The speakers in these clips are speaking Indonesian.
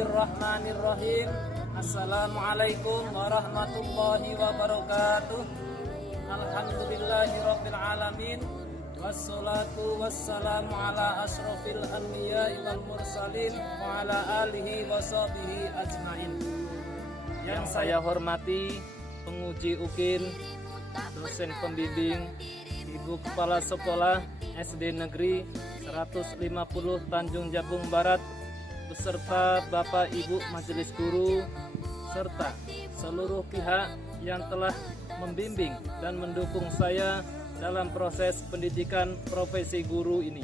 Bismillahirrahmanirrahim. Assalamualaikum warahmatullahi wabarakatuh. Alhamdulillahirabbil alamin. Wassalatu wassalamu ala asrofil anbiya'i wal mursalin wa ala alihi wa sahbihi ajmain. Yang saya hormati penguji UKIN, dosen pembimbing, Ibu Kepala Sekolah SD Negeri 150 Tanjung Jabung Barat, beserta Bapak Ibu Majelis Guru, serta seluruh pihak yang telah membimbing dan mendukung saya dalam proses pendidikan profesi guru ini.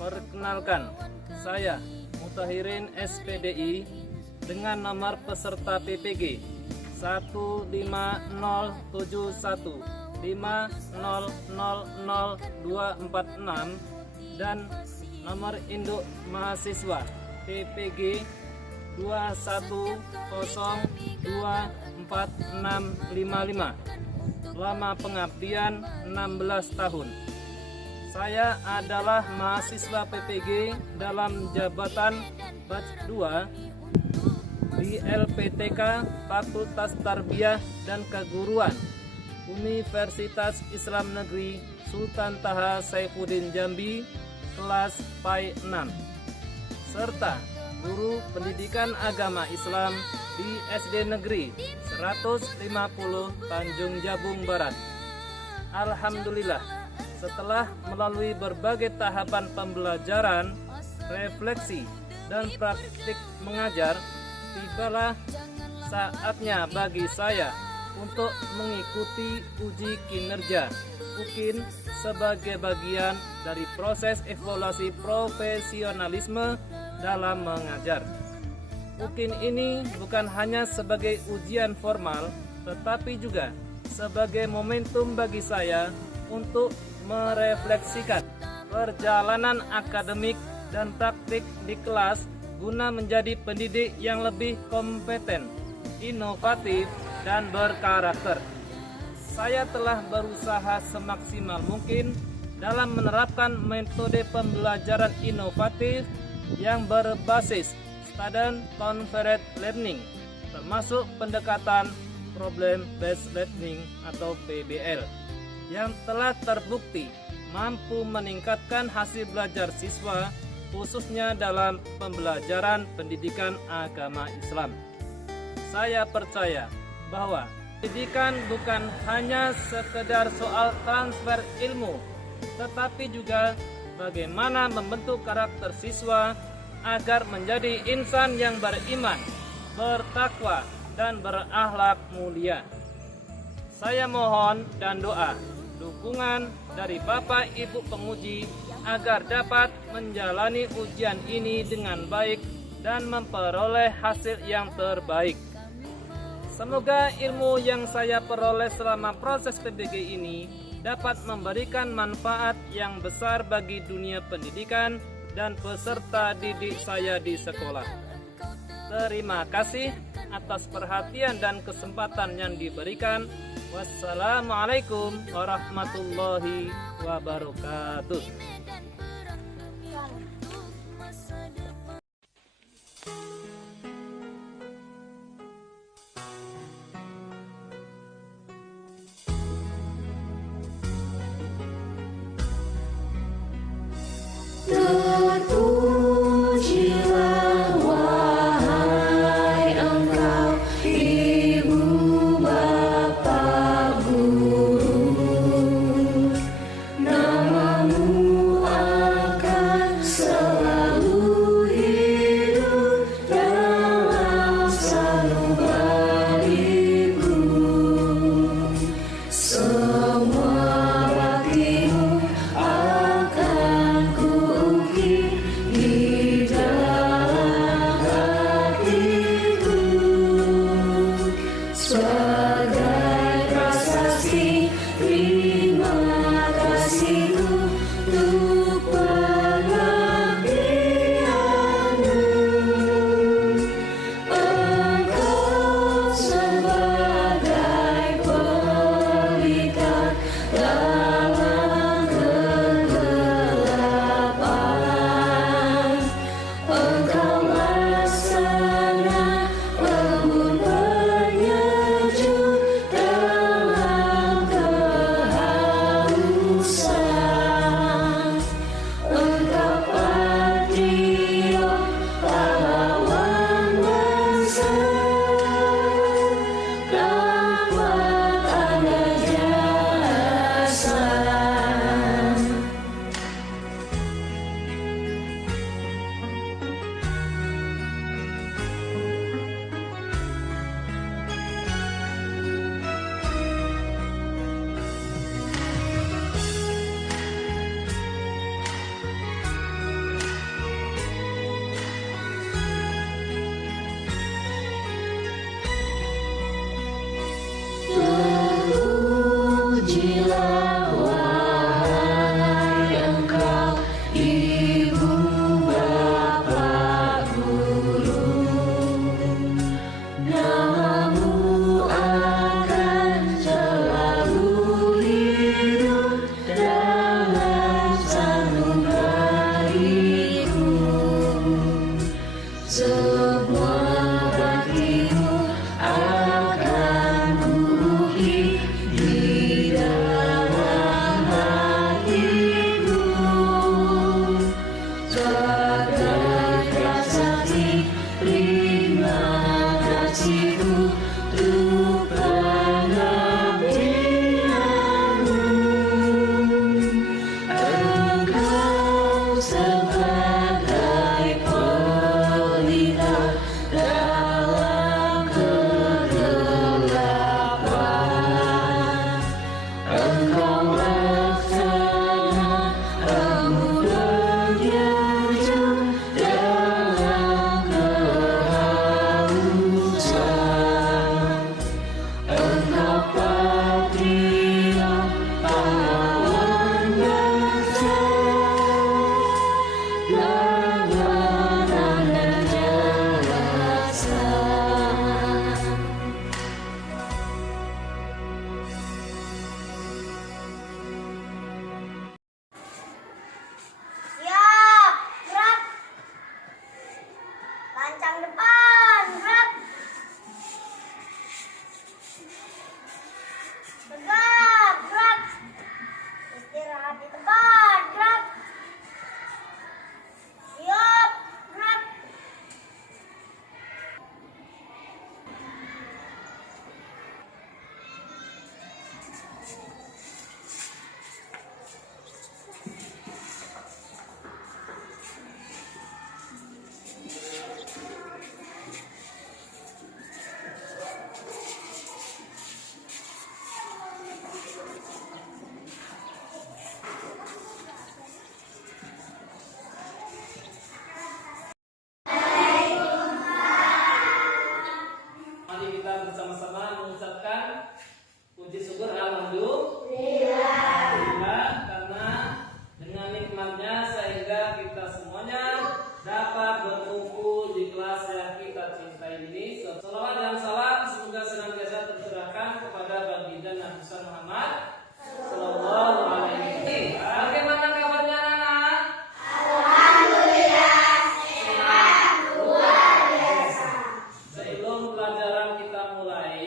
Perkenalkan, saya Mutahirin SPDI dengan nomor peserta PPG 15071 5000246 dan nomor induk mahasiswa PPG 210245655. Lama pengabdian 16 tahun. Saya adalah mahasiswa PPG dalam jabatan batch 2 di LPTK Fakultas Tarbiyah dan Keguruan Universitas Islam Negeri Sultan Taha Saifuddin Jambi, kelas PAI 6, serta guru pendidikan agama Islam di SD Negeri 150 Tanjung Jabung Barat. Alhamdulillah, setelah melalui berbagai tahapan pembelajaran, refleksi, dan praktik mengajar, tibalah saatnya bagi saya untuk mengikuti uji kinerja UKIN sebagai bagian dari proses evaluasi profesionalisme dalam mengajar. UKIN ini bukan hanya sebagai ujian formal, tetapi juga sebagai momentum bagi saya untuk merefleksikan perjalanan akademik dan praktik di kelas guna menjadi pendidik yang lebih kompeten, inovatif, dan berkarakter. Saya telah berusaha semaksimal mungkin dalam menerapkan metode pembelajaran inovatif yang berbasis Student Conferred Learning, termasuk pendekatan Problem Based Learning atau PBL, yang telah terbukti mampu meningkatkan hasil belajar siswa, khususnya dalam pembelajaran pendidikan agama Islam. Saya percaya bahwa pendidikan bukan hanya sekedar soal transfer ilmu, tetapi juga bagaimana membentuk karakter siswa agar menjadi insan yang beriman, bertakwa, dan berakhlak mulia. Saya mohon dan doa dukungan dari Bapak Ibu penguji agar dapat menjalani ujian ini dengan baik dan memperoleh hasil yang terbaik. Semoga ilmu yang saya peroleh selama proses PBG ini dapat memberikan manfaat yang besar bagi dunia pendidikan dan peserta didik saya di sekolah. Terima kasih atas perhatian dan kesempatan yang diberikan. Wassalamualaikum warahmatullahi wabarakatuh. Terpujilah wahai Engkau, Ibu Bapa Guru, namamu akan selalu hidup dalam sanubariku. Semua baktimu akan kuukir hikmatnya sehingga kita semuanya dapat berkumpul di kelas yang kita cintai ini. Salawat dan salam semoga senantiasa tercurahkan kepada baginda Nabi Muhammad Sallallahu Alaihi Wasallam. Bagaimana kabarnya anak-anak? Alhamdulillah sehat luar biasa. Sebelum pelajaran kita mulai,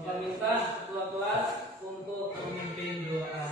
Bapak minta ketua kelas untuk memimpin doa.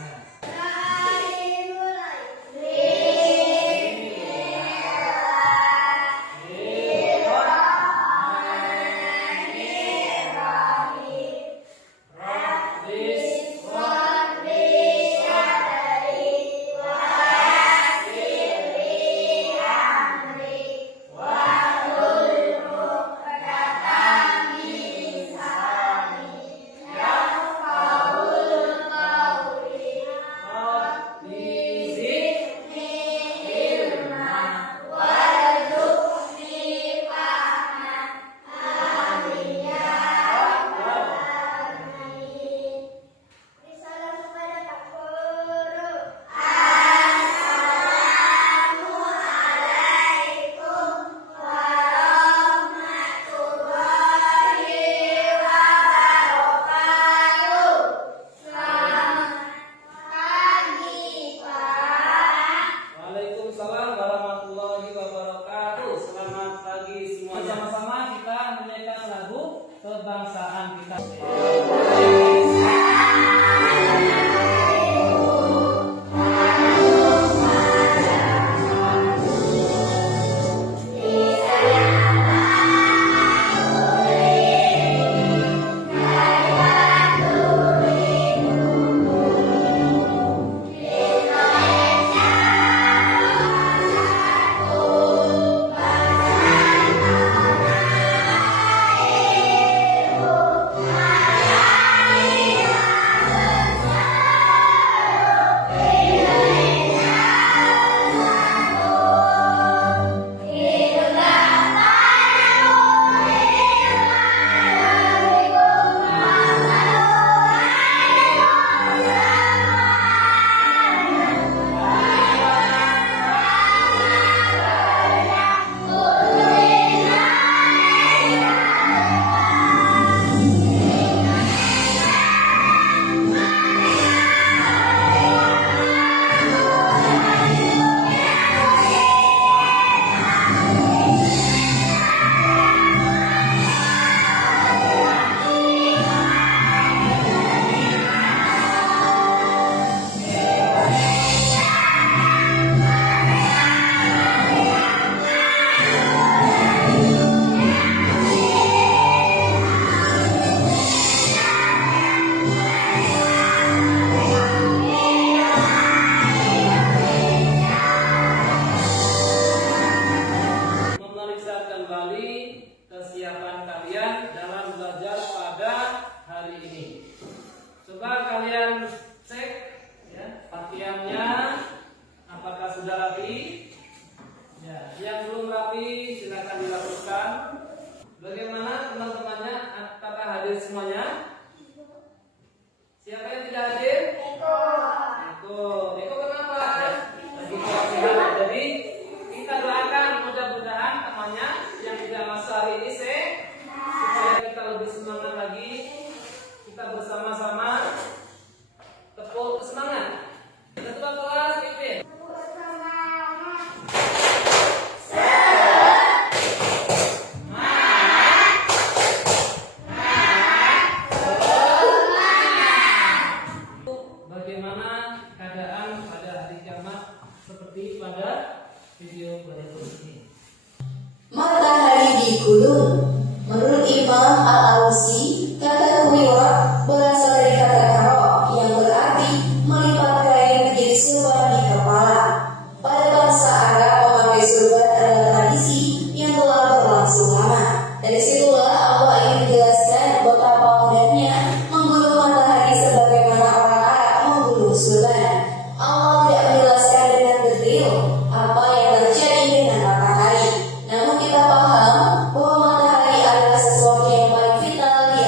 Waalaikumsalam warahmatullahi wabarakatuh. Selamat pagi semua. Sama-sama kita menyanyikan lagu kebangsaan kita. Memeriksa kembali kesiapan kalian dalam belajar pada hari ini. Coba kalian cek ya, pakaiannya apakah sudah rapi? Ya, yang belum rapi silakan dilakukan. Bagaimana teman-temannya? Apakah hadir semuanya? Siapa yang tidak hadir? Eko kenapa? Lagi kurang. Jadi kita doakan mudah-mudahan temannya yang tidak masuk hari ini supaya kita lebih semangat lagi. Kita bersama-sama tepuk semangat. Ketua kelas pimpin. Bagaimana keadaan pada hari kiamat seperti pada video berikut ini. Matahari di gunung. Menurut Imam Al-Alusi, kata kumiwat berasal dari kata karo yang berarti melipat kain menjadi surban di kepala. Pada bangsa Arab, memakai surban adalah tradisi yang telah berlangsung lama. Dari situlah Allah ingin menjelaskan betapa mudahnya menggulung matahari sebagaimana orang Arab menggulung surban. Allah tidak menjelaskan dengan detail apa yang terjadi dengan matahari. Namun kita paham bahwa matahari adalah sesuatu yang paling vital di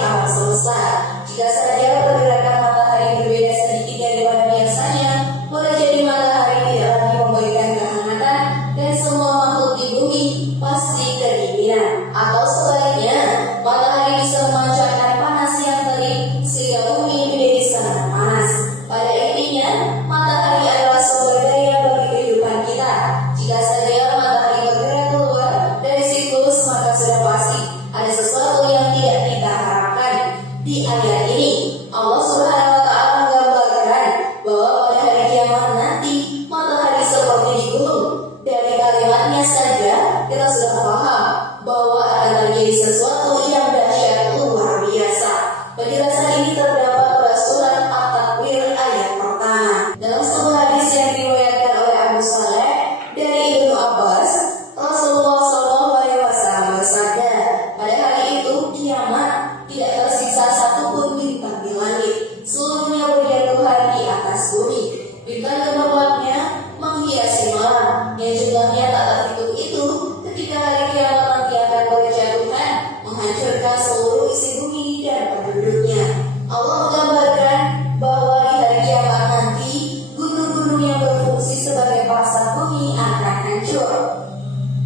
hiasi malam yang jumlahnya tak terhitung itu, ketika hari kiamat nanti akan berjatuhan menghancurkan seluruh isi bumi dan penduduknya. Allah menggambarkan bahwa di hari kiamat nanti gunung-gunung yang berfungsi sebagai pasar bumi akan hancur.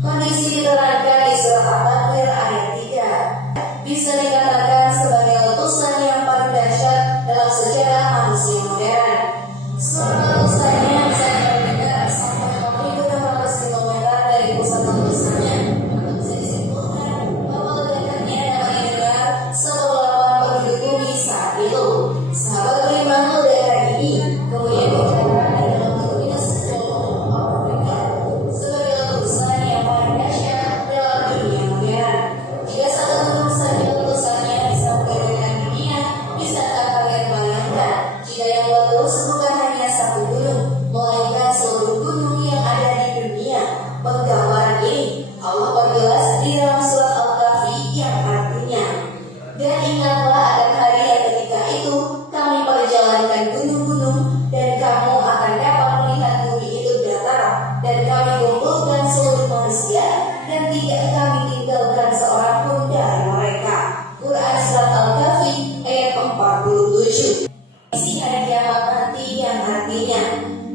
Kondisi diterangkan di surat At-Takwir ayat 3. Bisa dikatakan sebagai letusan yang paling dahsyat dalam sejarah manusia modern. Suara letusannya bisa didengar sampai 4.600 km dari pusat letusannya. Bisa disimpulkan bahwa ledakannya dapat didengar seluruh penduduk bumi saat itu. Sahabat beriman, ledakan ini kemudian dikatakan di dalam buku Guinness World of Record sebagai letusan yang paling dahsyat dalam dunia modern. Jika satu gunung saja letusannya bisa menggerakkan dunia, bisakah kalian bayangkan jika yang meletus bukan hanya satu gunung, melainkan seluruh gunung yang ada di dunia? Penggambaran ini Allah perjelas di dalam surat Al-Kahfi yang artinya, dan ingatlah akan hari yang ketika itu kami perjalankan gunung-gunung dan kamu akan dapat melihat bumi itu datar, dan kami kumpulkan seluruh manusia dan tidak kami tinggalkan seorang pun dari mereka. Quran surat Al-Kahfi ayat 47. Isi hari kiamat nanti yang artinya,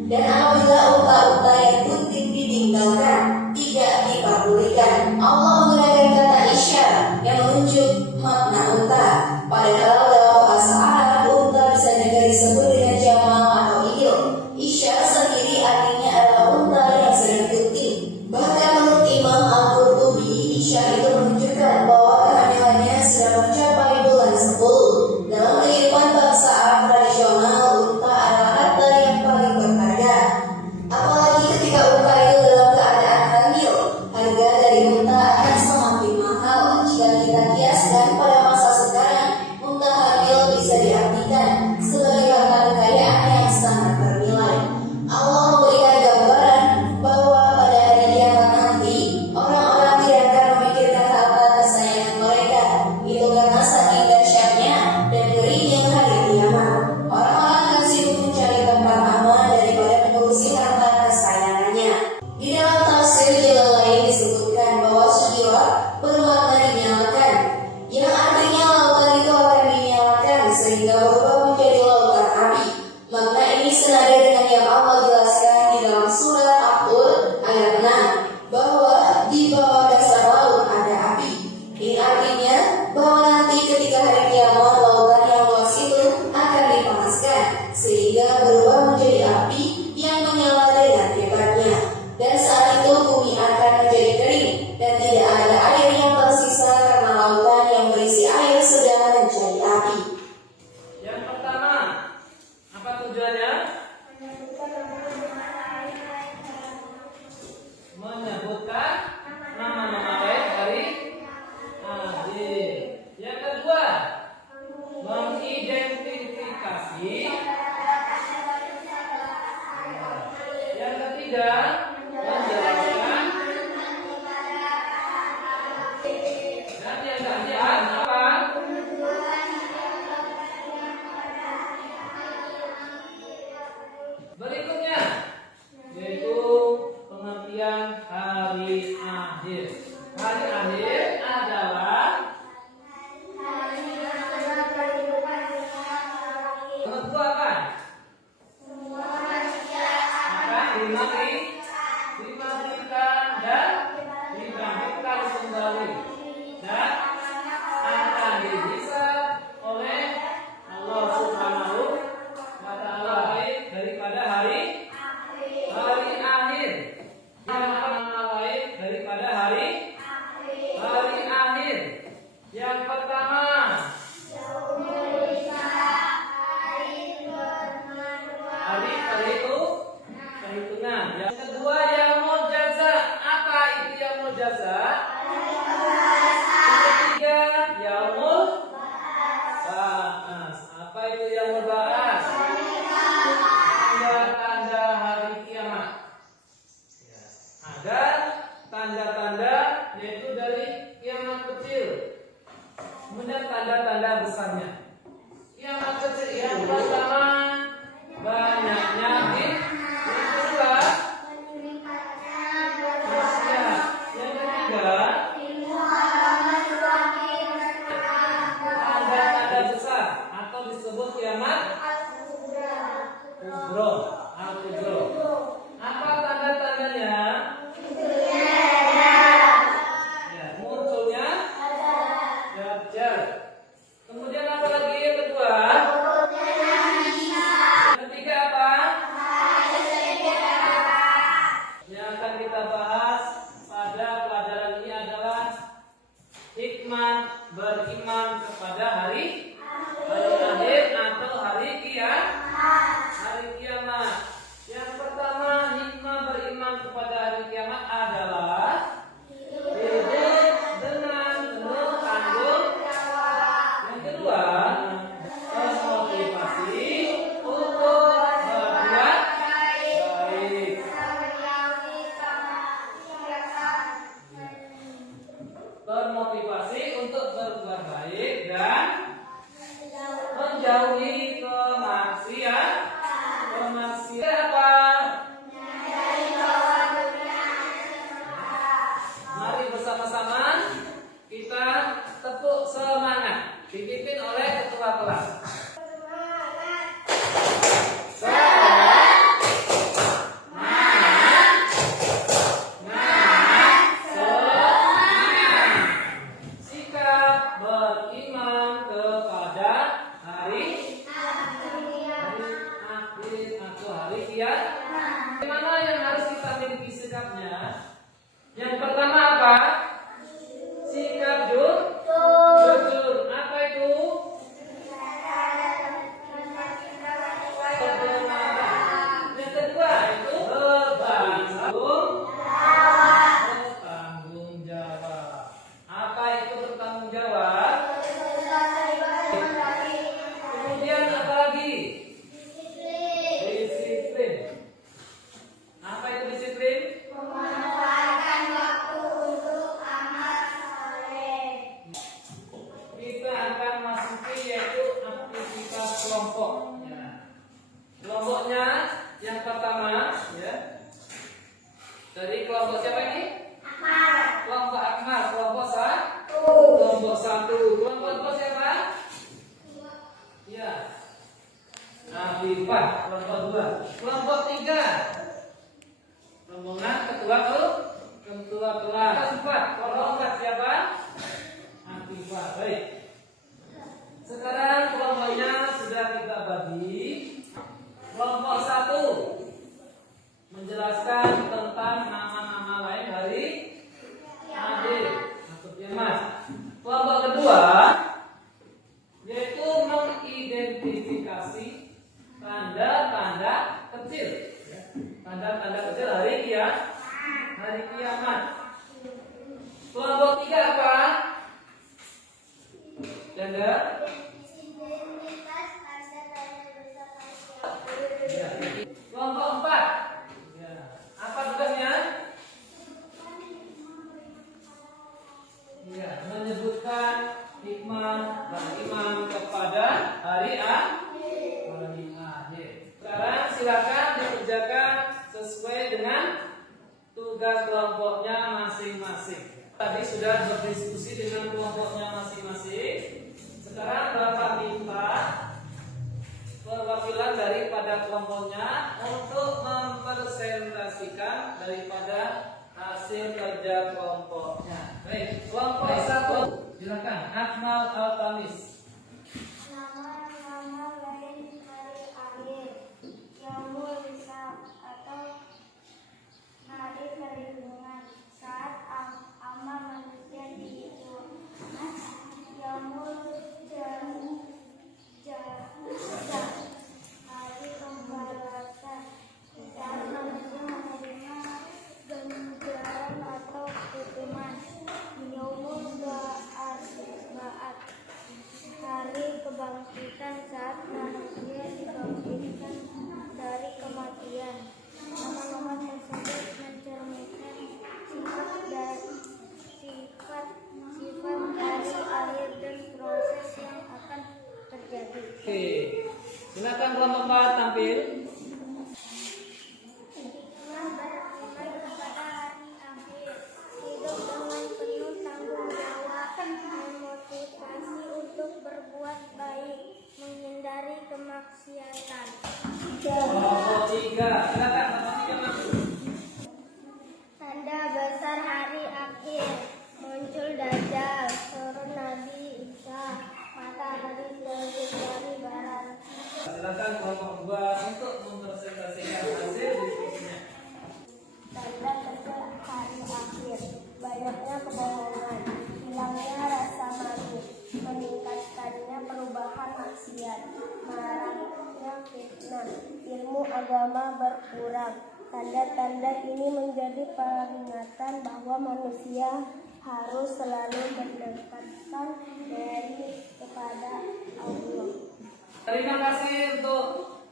dan apabila unta-unta yang putih ditinggalkan tidak diperdulikan. Allah menggunakan kata isyarat yang menunjuk makna unta. Padahal dalam bahasa Arab unta bisa juga disebut dengan jamal atau idil. Isyarat sendiri artinya adalah unta yang sedang putih. Bahkan menurut Imam Al-Qurtubi, isyarat itu menunjukkan bahwa kehamilannya sudah mencapai bulan 10. Dalam kehidupan bangsa Arab tradisional, unta adalah harta yang paling berharga. Apalagi ketika unta itu dalam keadaan hamil, harga dari unta akan semakin mahal. Jika kita kiaskan pada masa sekarang, unta hamil bisa diartikan sebagai harta kekayaan yang sangat bernilai. Allah memberikan gambaran bahwa pada hari kiamat nanti orang-orang tidak akan memikirkan harta kesayangan mereka. Itu karena saking dahsyatnya dan ngerinya hari kiamat. Orang-orang akan sibuk mencari tempat aman daripada mengurusi harta kesayangannya. Di dalam tafsir Jalalain disebutkan bahwa syirat bermakna dinyalakan, yang artinya lautan itu akan dinyalakan sehingga berubah menjadi lautan api. Makna ini senada dengan yang Allah jelaskan di dalam surat At-Tur ayat 6 bahwa di bawah dasar laut ada api. Ini artinya bahwa nanti ketika hari kiamat lautan yang luas itu akan dipanaskan sehingga berubah menjadi api yang menyala dengan hebatnya. Dan saat itu bumi akan menjadi kering dan tidak ada air yang tersisa karena lautan yang berisi air sudah menjadi api. Yang pertama, apa tujuannya? Menyebutkan nama-nama baik dari ahli. Yang kedua, mengidentifikasi. Yang ketiga, menjelaskan. Dan yang keempat apa? Berikutnya yaitu pengertian hari akhir. Hari akhir adalah menentu apa? Akan dimatikan dan dibangkitkan kembali dan akan dihisab oleh Allah Subhanahu wa Ta'ala daripada hari akhir. Yang lain daripada hari akhir. Yang pertama, hari itu perhitungan. Yang kedua, yaumul jaza. Apa itu yaumul jaza? Yang ketiga, yaumul ba'as. Apa itu yaumul ba'as? Tanda-tanda hari kiamat. Ada tanda-tanda yaitu dari kiamat kecil, kemudian tanda-tanda besarnya. Kiamat kecil yang pertama banyaknya yang kedua Dari kelompok siapa ini? Akmal. Kelompok Akmal. Kelompok Satu. kelompok 1. Kelompok 2 siapa? Iya. Afifah. Kelompok 2. Kelompok 3. Rombongan ketua kelas. Kelompok 4 siapa? Afifah. Baik. Sekarang kelompoknya sudah kita bagi. Kelompok 1 menjelaskan tentang nama-nama lain dari Adil atau Yaman. Kelompok kedua yaitu mengidentifikasi tanda-tanda kecil. Tanda-tanda kecil hari kiamat. Kelompok 3 apa? Tanda Identitas tanda-tanda besar manusia. ya. Kelompok 4 ya. Apa tugasnya? Ya, menyebutkan hikmah dan iman kepada hari akhir. Sekarang silakan dikerjakan sesuai dengan tugas kelompoknya masing-masing. Tadi sudah berdiskusi dengan kelompoknya masing-masing. Sekarang Bapak minta perwakilan daripada kelompoknya untuk mempresentasikan daripada hasil kerja kelompoknya. Baik, kelompok 1 silakan. Akmal Al-Tamis. Nama-nama lain hari akhir. Yaumul hisab atau hari perhitungan. Saat amal manusia dihitung. Yaumul jazaa hari pembalasan. Saat manusia menerima ganjaran atau hukuman. Yaumul ba'ats hari kebangkitan saat manusia dibangkitkan dari kematian. Nama-nama tersebut mencerminkan sifat dari akhir dan proses yang akan terjadi. Oke, silakan kelompok 4 tampil. Hikmah beriman kepada hari akhir, hidup dengan penuh tanggung jawab, memotivasi untuk berbuat baik, menghindari kemaksiatan. Kelompok 3 silakan kelompok 3 masuk. Tanda besar hari akhir, muncul Dajjal, turun Nabi Isa, matahari terbit dari barat. Silakan kelompok 2 untuk mempresentasikan hasil diskusinya. Tanda-tanda hari akhir, banyaknya kebohongan, hilangnya rasa malu, meningkatkannya perubahan maksiat, maraknya fitnah, ilmu agama berkurang. Tanda-tanda ini menjadi peringatan bahwa manusia harus selalu mendekatkan diri kepada Allah. Terima kasih untuk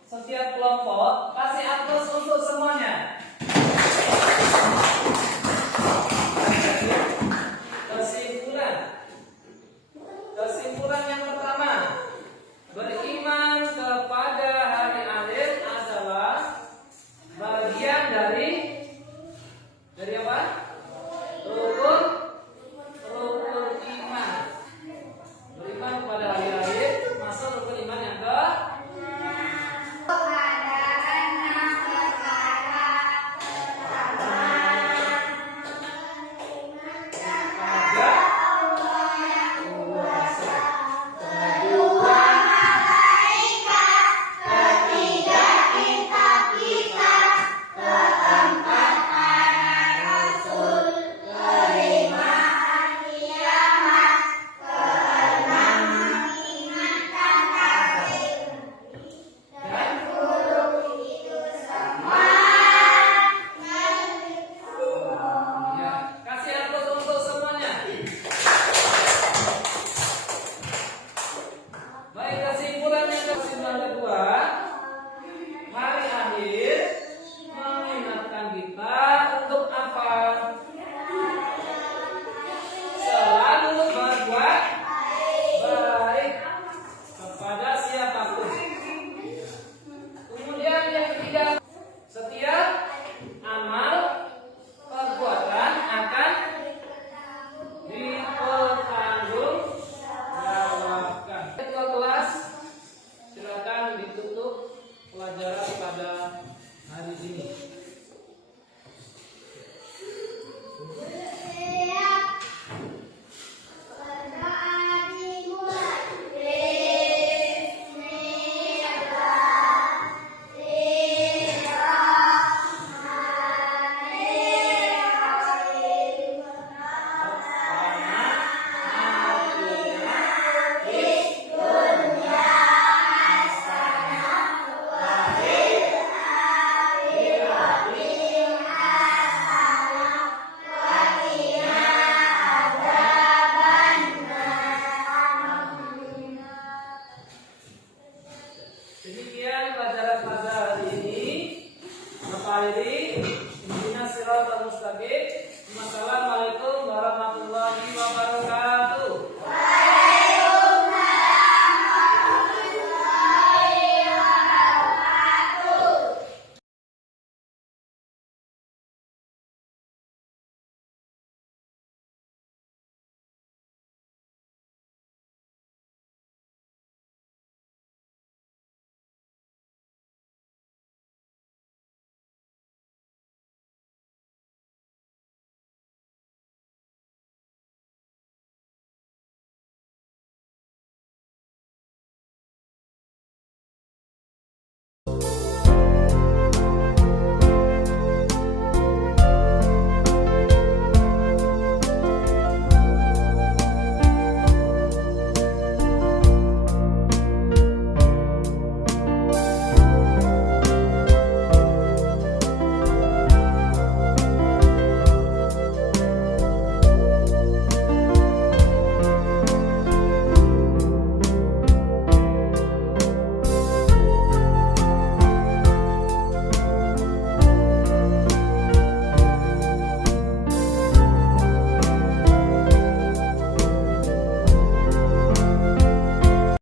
setiap kelompok. Kasih aplaus untuk semuanya. Kesimpulan yang pertama, beriman kepada hari akhir adalah bagian dari apa? Rukun iman. Beriman kepada hari akhir masuk rukun iman yang ke Keadaan perkara Masalah